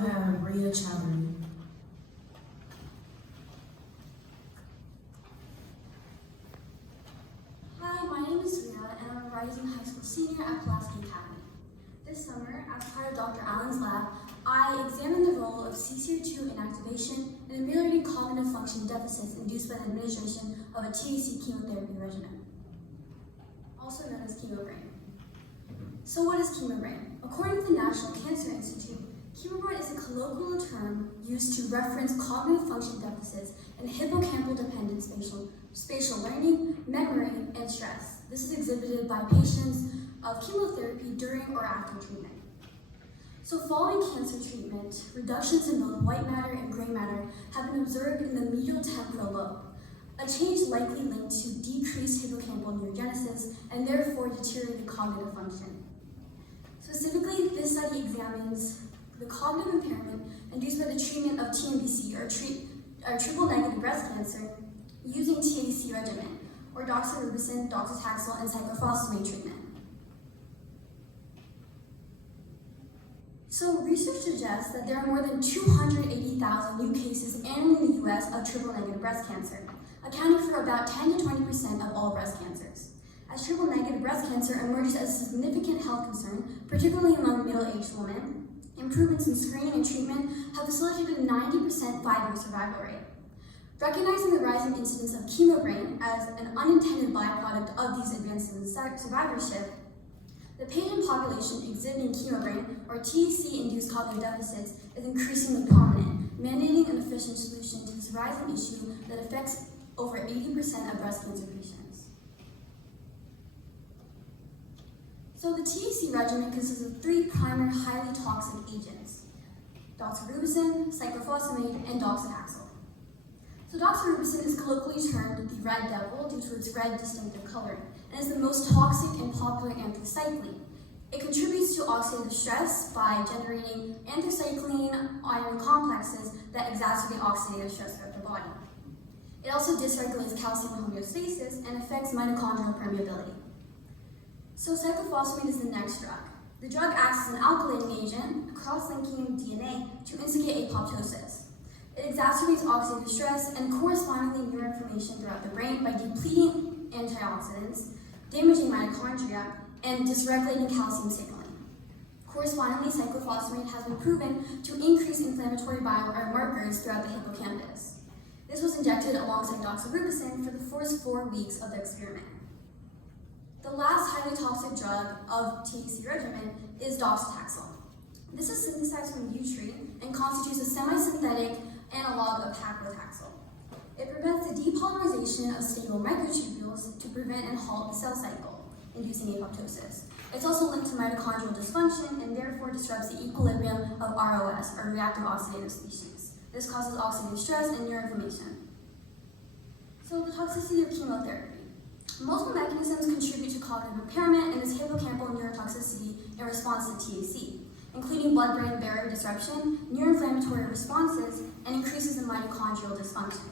have Rhea Chowdhury. Hi, my name is Rhea, and I'm a rising high school senior at Pulaski Academy. This summer, as part of Dr. Allen's lab, I examined the role of CCR2 inactivation in ameliorating cognitive function deficits induced by the administration of a TAC chemotherapy regimen, also known as chemobrain. So what is chemobrain? According to the National Cancer Institute, chemobrain is a colloquial term used to reference cognitive function deficits in hippocampal-dependent spatial learning, memory, and stress. This is exhibited by patients of chemotherapy during or after treatment. So following cancer treatment, reductions in both white matter and gray matter have been observed in the medial temporal lobe, a change likely linked to decreased hippocampal neurogenesis and therefore deteriorated cognitive function. Specifically, this study examines the cognitive impairment induced by the treatment of TNBC, or triple-negative breast cancer, using TAC regimen, or doxorubicin, docetaxel, and cyclophosphamide treatment. So research suggests that there are more than 280,000 new cases annually in the US of triple-negative breast cancer, accounting for about 10 to 20% of all breast cancers. As triple-negative breast cancer emerges as a significant health concern, particularly among middle-aged women, improvements in screening and treatment have facilitated a 90% 5-year survival rate. Recognizing the rising incidence of chemobrain as an unintended byproduct of these advances in survivorship, the patient population exhibiting chemobrain, or TAC-induced cognitive deficits, is increasingly prominent, mandating an efficient solution to this rising issue that affects over 80% of breast cancer patients. So the TAC regimen consists of 3 primary highly toxic agents: doxorubicin, cyclophosphamide, and docetaxel. So doxorubicin is colloquially termed the red devil due to its red distinctive coloring, and is the most toxic and popular anthracycline. It contributes to oxidative stress by generating anthracycline iron complexes that exacerbate oxidative stress throughout the body. It also dysregulates calcium homeostasis and affects mitochondrial permeability. So cyclophosphamide is the next drug. The drug acts as an alkylating agent, cross-linking DNA to instigate apoptosis. It exacerbates oxidative stress and correspondingly neuroinflammation throughout the brain by depleting antioxidants, damaging mitochondria, and dysregulating calcium signaling. Correspondingly, cyclophosphamide has been proven to increase inflammatory biomarkers throughout the hippocampus. This was injected alongside doxorubicin for the first 4 weeks of the experiment. The last highly toxic drug of TAC regimen is docetaxel. This is synthesized from yew tree and constitutes a semi-synthetic analog of paclitaxel. It prevents the depolymerization of stable microtubules to prevent and halt the cell cycle, inducing apoptosis. It's also linked to mitochondrial dysfunction and therefore disrupts the equilibrium of ROS, or reactive oxidative species. This causes oxidative stress and neuroinflammation. So the toxicity of chemotherapy. Multiple mechanisms contribute to cognitive impairment and this hippocampal neurotoxicity in response to TAC, including blood-brain barrier disruption, neuroinflammatory responses, and increases in mitochondrial dysfunction.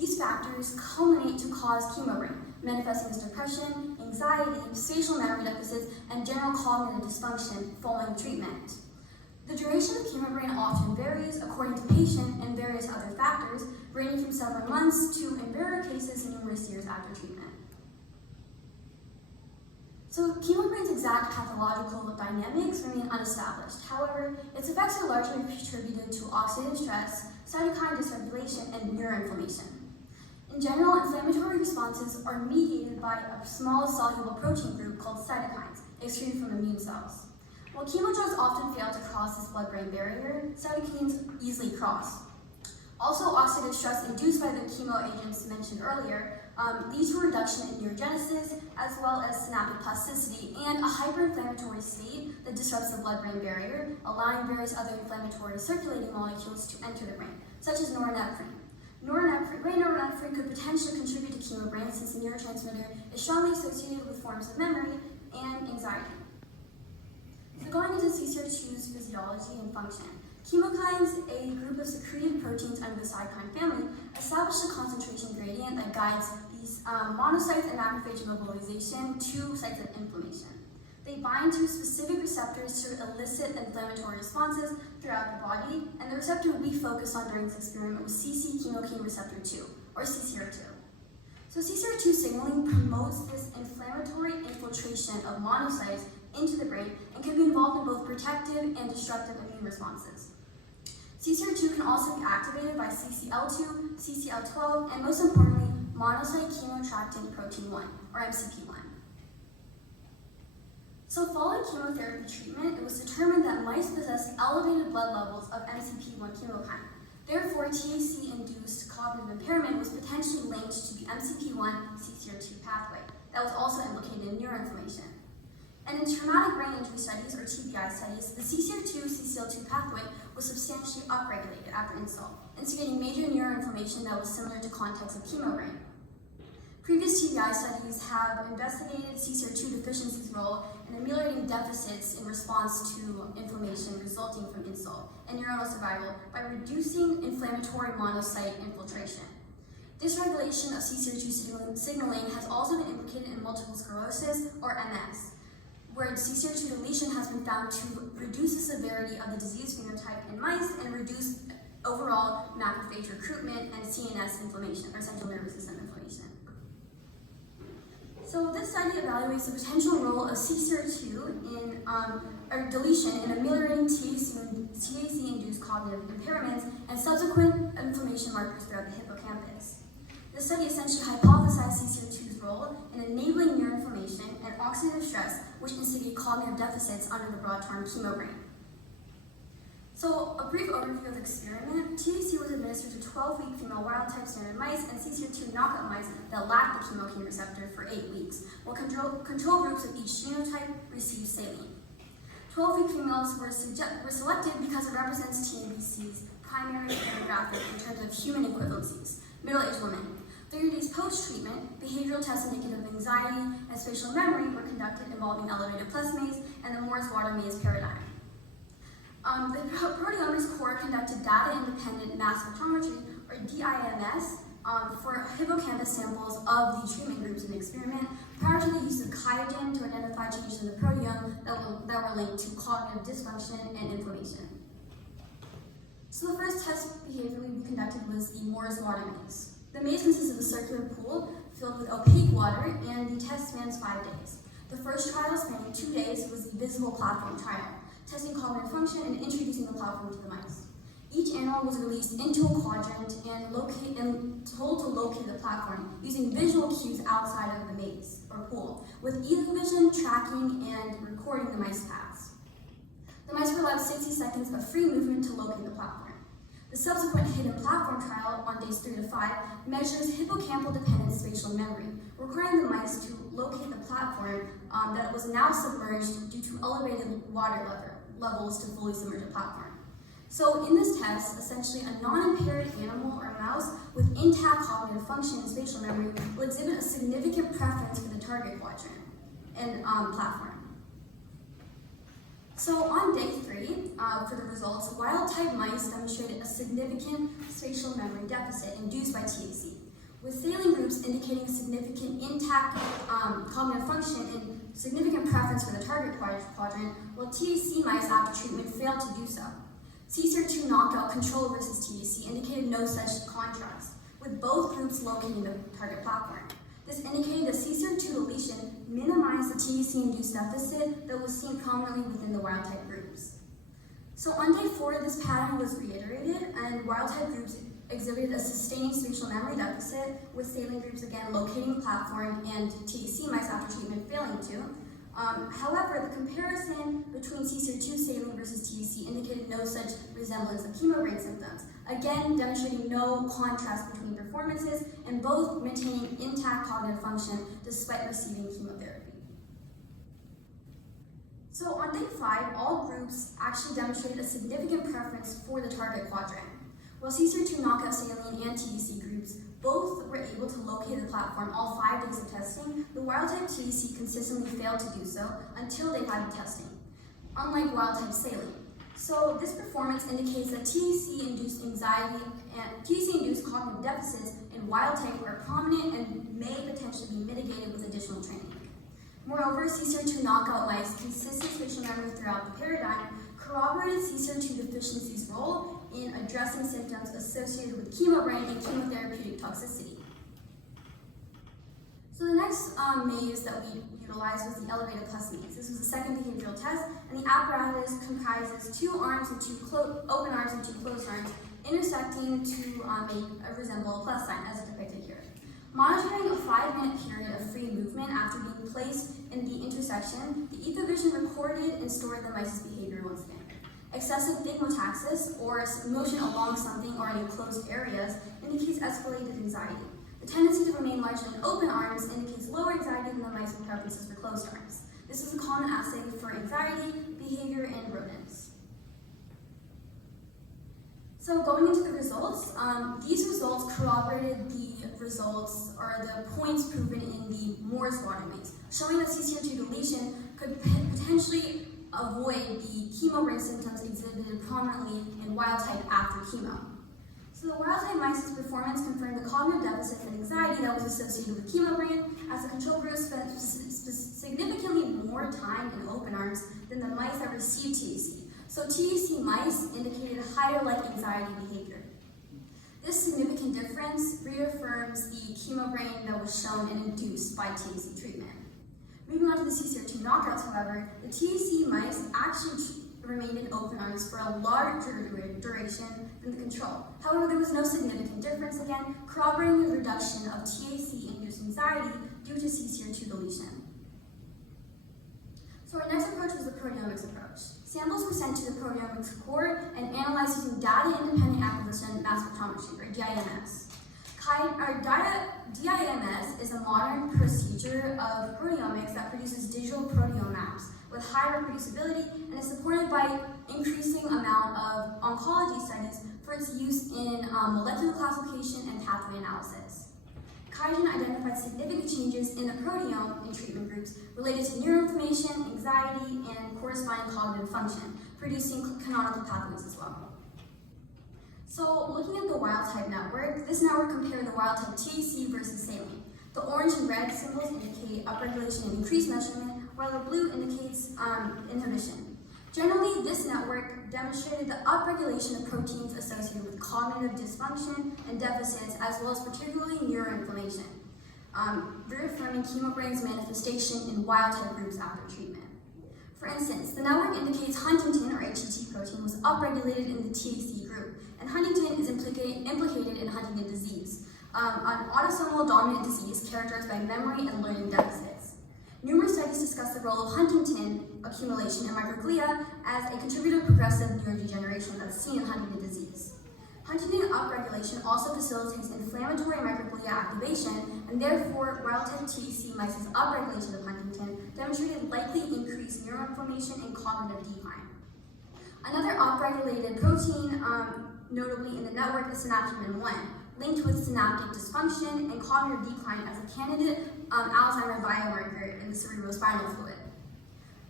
These factors culminate to cause chemobrain, manifesting as depression, anxiety, spatial memory deficits, and general cognitive dysfunction following treatment. The duration of chemobrain often varies according to patient and various other factors, ranging from several months to, in rarer cases, numerous years after treatment. So chemobrain's exact pathological dynamics remain unestablished. However, its effects are largely attributed to oxidative stress, cytokine dysregulation, and neuroinflammation. In general, inflammatory responses are mediated by a small soluble protein group called cytokines, excreted from immune cells. While chemo drugs often fail to cross this blood-brain barrier, cytokines easily cross. Also, oxidative stress induced by the chemo agents mentioned earlier leads to a reduction in neurogenesis, as well as synaptic plasticity, and a hyperinflammatory state that disrupts the blood-brain barrier, allowing various other inflammatory circulating molecules to enter the brain, such as norepinephrine. Norepinephrine could potentially contribute to chemobrain since the neurotransmitter is strongly associated with forms of memory and anxiety. So going into CCR2's physiology and function, chemokines, a group of secreted proteins under the cytokine family, establish a concentration gradient that guides these monocytes and macrophage mobilization to sites of inflammation. They bind to specific receptors to elicit inflammatory responses throughout the body, and the receptor we focused on during this experiment was CC chemokine receptor 2, or CCR2. So CCR2 signaling promotes this inflammatory infiltration of monocytes into the brain and can be involved in both protective and destructive immune responses. CCR2 can also be activated by CCL2, CCL12, and most importantly, monocyte chemoattractant protein 1, or MCP1. So following chemotherapy treatment, it was determined that mice possessed elevated blood levels of MCP1 chemokine. Therefore, THC-induced cognitive impairment was potentially linked to the MCP1-CCR2 pathway that was also implicated in neuroinflammation. And in traumatic brain injury studies, or TBI studies, the CCR2-CCL2 pathway was substantially upregulated after insult, instigating major neuroinflammation that was similar to context of chemobrain. Previous TBI studies have investigated CCR2 deficiency's role in ameliorating deficits in response to inflammation resulting from insult and neuronal survival by reducing inflammatory monocyte infiltration. Dysregulation of CCR2 signaling has also been implicated in multiple sclerosis, or MS, where CCR2 deletion has been found to reduce the severity of the disease phenotype in mice and reduce overall macrophage recruitment and CNS inflammation, or central nervous system inflammation. So this study evaluates the potential role of CCR2 in or deletion in ameliorating THC-induced cognitive impairments and subsequent inflammation markers throughout the hippocampus. This study essentially hypothesized CCR2's role in enabling neuroinflammation and oxidative stress, which instigate cognitive deficits under the broad term chemobrain. So, a brief overview of the experiment. THC was administered to 12-week female wild-type standard mice and CCR2 knockout mice that lacked the chemokine receptor for 8 weeks, while control groups of each genotype received saline. 12-week females were selected because it represents TNBC's primary demographic in terms of human equivalencies, middle-aged women. 30 days post-treatment, behavioral tests indicative of anxiety and spatial memory were conducted involving elevated plasmase and the Morse-Water maze paradigm. The proteomics core conducted data-independent mass spectrometry, or DIMS, for hippocampus samples of the treatment groups in the experiment prior to the use of QIAGEN to identify changes in the proteome that were linked to cognitive dysfunction and inflammation. So the first test behavior we conducted was the Morse-Water maze. The maze consists of a circular pool filled with opaque water, and the test spans 5 days. The first trial, spanning 2 days, was the visible platform trial, testing cognitive function and introducing the platform to the mice. Each animal was released into a quadrant and told to locate the platform using visual cues outside of the maze or pool, with either vision, tracking, and recording the mice paths. The mice were allowed 60 seconds of free movement to locate the platform. The subsequent hidden platform trial on days 3 to 5 measures hippocampal-dependent spatial memory, requiring the mice to locate the platform that was now submerged due to elevated water levels to fully submerge the platform. So in this test, essentially a non-impaired animal or mouse with intact cognitive function and spatial memory will exhibit a significant preference for the target quadrant and platform. So on day 3, for the results, wild-type mice demonstrated a significant spatial memory deficit induced by THC, with saline groups indicating significant intact cognitive function and significant preference for the target quadrant, while THC mice after treatment failed to do so. CCR2 knockout control versus THC indicated no such contrast, with both groups locating the target platform. This indicated that CCR2 deletion minimized the THC-induced deficit that was seen prominently within the wild-type groups. So on day 4, this pattern was reiterated, and wild-type groups exhibited a sustained spatial memory deficit, with saline groups again locating the platform and THC mice after treatment failing to. However, the comparison between CCR2 saline versus THC indicated no such resemblance of chemobrain symptoms, again demonstrating no contrast between performances and both maintaining intact cognitive function despite receiving chemotherapy. So on day 5, all groups actually demonstrated a significant preference for the target quadrant. While CCR2 knockout saline and THC groups both were able to locate the platform all 5 days of testing, the wild-type THC consistently failed to do so until day 5 of testing, unlike wild-type saline. So this performance indicates that THC-induced anxiety and THC-induced cognitive deficits in wild-type are prominent and may potentially be mitigated with additional training. Moreover, CCR2 knockout mice consistent spatial memory throughout the paradigm corroborated CCR2 deficiency's role in addressing symptoms associated with chemobrain and chemotherapeutic toxicity. So the next maze that we utilized was the elevated plus maze. This was the second behavioral test, and the apparatus comprises two arms and open arms and two closed arms, intersecting to resemble a plus sign, as depicted here. Monitoring a 5-minute period of free movement after being placed in the intersection, the ethovision recorded and stored the mice's behavior once again. Excessive thigmotaxis, or motion along something or in enclosed areas, indicates escalated anxiety. The tendency to remain largely in open arms indicates lower anxiety than the mice with preferences for closed arms. This is a common assay for anxiety, behavior, and rodents. So going into the results, these results corroborated the results or the points proven in the Moore's water maze, showing that CCR2 deletion could potentially avoid the chemobrain symptoms exhibited prominently in wild type after chemo. So the wild type mice's performance confirmed the cognitive deficit and anxiety that was associated with chemobrain, as the control group spent significantly more time in open arms than the mice that received TAC. So TAC mice indicated higher like anxiety behavior. This significant difference reaffirms the chemobrain that was shown and induced by TAC treatment. Moving on to the CCR2 knockouts, however, the TAC mice actually remained in open arms for a larger duration than the control. However, there was no significant difference, again, corroborating the reduction of TAC-induced anxiety due to CCR2 deletion. So our next approach was the proteomics approach. Samples were sent to the proteomics core and analyzed using data-independent acquisition mass spectrometry, or DIMS. DIMS is a modern procedure of proteomics that produces digital proteome maps with high reproducibility and is supported by increasing amount of oncology studies for its use in molecular classification and pathway analysis. QIAGEN identified significant changes in the proteome in treatment groups related to neuroinflammation, anxiety, and corresponding cognitive function, producing canonical pathways as well. So looking at the wild-type network, this network compared the wild-type TAC versus saline. The orange and red symbols indicate upregulation and increased measurement, while the blue indicates inhibition. Generally, this network demonstrated the upregulation of proteins associated with cognitive dysfunction and deficits, as well as particularly neuroinflammation, reaffirming chemobrain's manifestation in wild-type groups after treatment. For instance, the network indicates Huntington, or HTT protein, was upregulated in the TAC group, and Huntington is implicated in Huntington disease, an autosomal dominant disease characterized by memory and learning deficits. Numerous studies discuss the role of Huntington accumulation in microglia as a contributor to progressive neurodegeneration that's seen in Huntington disease. Huntington upregulation also facilitates inflammatory microglia activation, and therefore wild-type TAC mice's upregulation of Huntington demonstrated likely increased neuroinflammation and cognitive decline. Another upregulated protein, notably in the network, is synaptomin-1, linked with synaptic dysfunction and cognitive decline as a candidate Alzheimer's biomarker in the cerebrospinal fluid.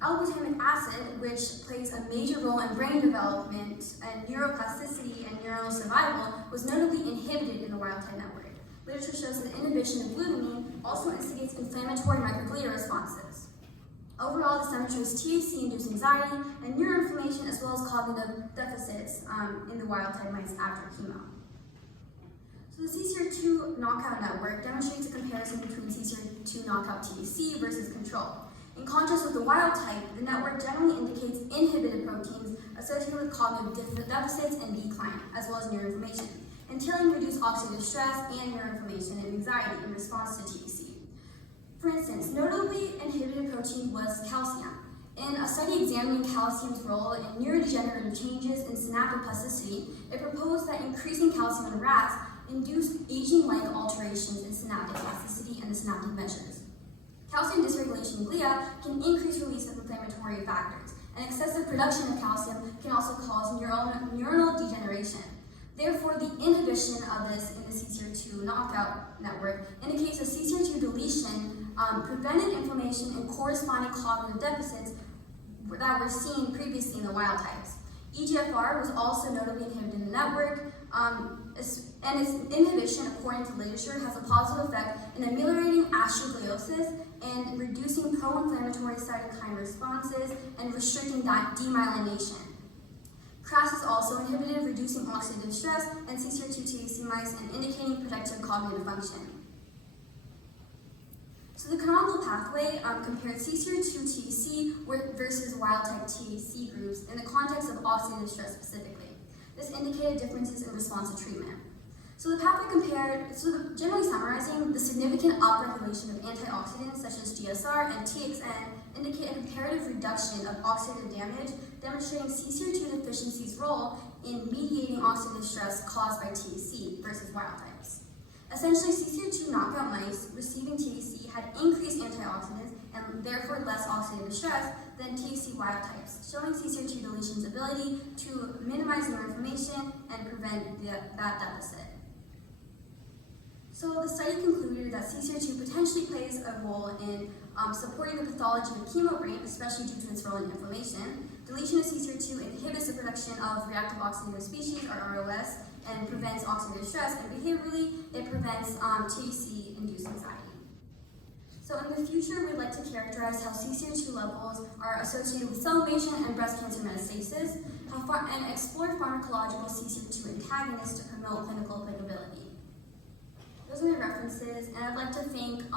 L-glutamic acid, which plays a major role in brain development and neuroplasticity and neuronal survival, was notably inhibited in the wild-type network. Literature shows that inhibition of glutamine also instigates inflammatory microglia responses. Overall, this demonstrates TAC-induced anxiety and neuroinflammation, as well as cognitive deficits in the wild-type mice after chemo. So the CCR2 knockout network demonstrates a comparison between CCR2 knockout TAC versus control. In contrast with the wild type, the network generally indicates inhibited proteins associated with cognitive deficits and decline, as well as neuroinflammation, entailing reduced oxidative stress and neuroinflammation and anxiety in response to TAC. For instance, notably inhibited protein was calcium. In a study examining calcium's role in neurodegenerative changes in synaptic plasticity, it proposed that increasing calcium in rats induced aging-like alterations in synaptic plasticity and the synaptic measures. Calcium dysregulation in glia can increase release of inflammatory factors, and excessive production of calcium can also cause neuronal degeneration. Therefore, the inhibition of this in the CCR2 knockout network indicates a CCR2 deletion prevented inflammation and corresponding cognitive deficits that were seen previously in the wild types. EGFR was also notably inhibited in the network, and its inhibition, according to literature, has a positive effect in ameliorating astrogliosis and reducing pro-inflammatory cytokine responses and restricting demyelination. CRAS is also inhibited, reducing oxidative stress and CCR2 TAC mice and indicating protective cognitive function. So the canonical pathway compared CCR2 TAC versus wild-type TAC groups in the context of oxidative stress specifically. This indicated differences in response to treatment. So the pathway compared, generally summarizing, the significant upregulation of antioxidants such as GSR and TXN indicate a comparative reduction of oxidative damage, demonstrating CCR2 deficiency's role in mediating oxidative stress caused by TAC versus wild types. Essentially, CCR2 knockout mice receiving TAC had increased antioxidants and therefore less oxidative stress than TAC wild types, showing CCR2 deletion's ability to minimize neuroinflammation and prevent that deficit. So the study concluded that CCR2 potentially plays a role in supporting the pathology of chemobrain, especially due to its role in inflammation. Deletion of CCR2 inhibits the production of reactive oxidative species, or ROS, and prevents oxidative stress, and behaviorally, it prevents TAC-induced anxiety. So in the future, we'd like to characterize how CCR2 levels are associated with cell invasion and breast cancer metastasis, and explore pharmacological CCR2 antagonists to promote clinical applicability. Those are my references, and I'd like to thank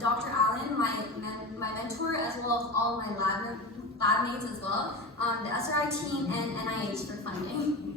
Dr. Allen, my mentor, as well as all of my lab mates as well, the SRI team, and NIH for funding.